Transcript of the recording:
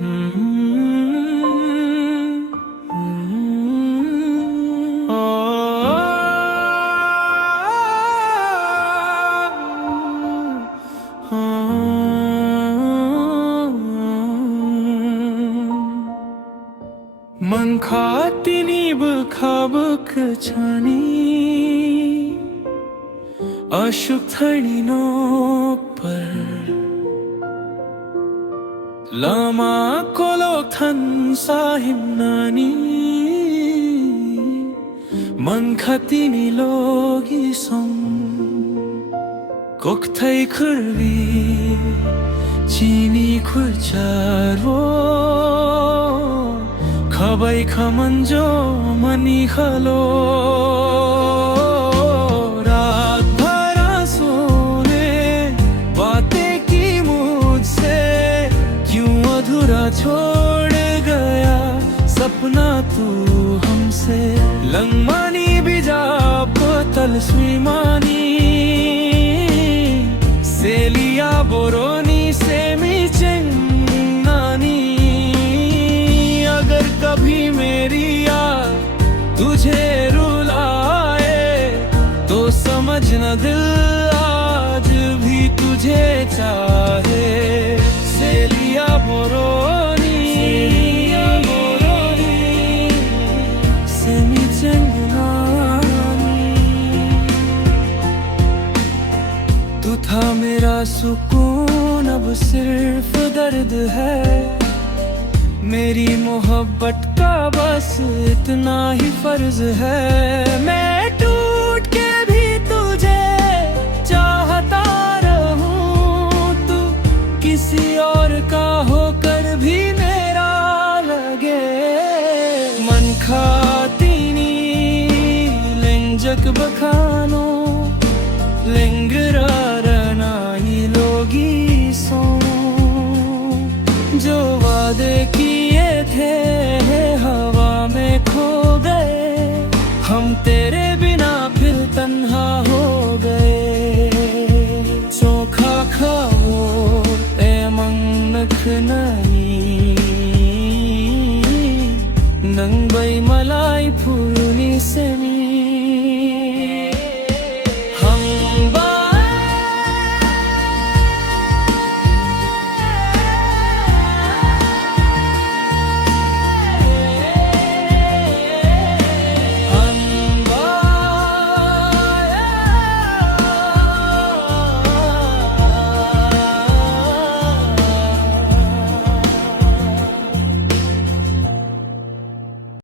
मन खातिनी बखाबक छानी अशुभ थड़ीनो पर लामा कोलो थन साहिम नानी मन खातिनी लोगी सों कोक थै खुरवी चीनी खुचारो खबै खमंजो मनी खलो रात भर सोने बातें की मुझसे क्यों अधूरा छोड़ गया सपना तू हमसे लंगमानी बिजा बोतल स्वीमानी सेलिया बोरोनी सेमी चेंगनानी अगर कभी मेरी याद तुझे रुलाए तो समझना दिल आज भी तुझे चाहे सेलिया बोरोनी सेमी चंगनानी तू था मेरा सुकून अब सिर्फ दर्द है मेरी मोहब्बत का बस इतना ही फर्ज है मैं टूट के भी तुझे चाहता रहूं तू किसी और का होकर भी मेरा लगे मन खातिनी लेंजक बखानो लेंगरारनाई लोगी सो जो वादे किए थे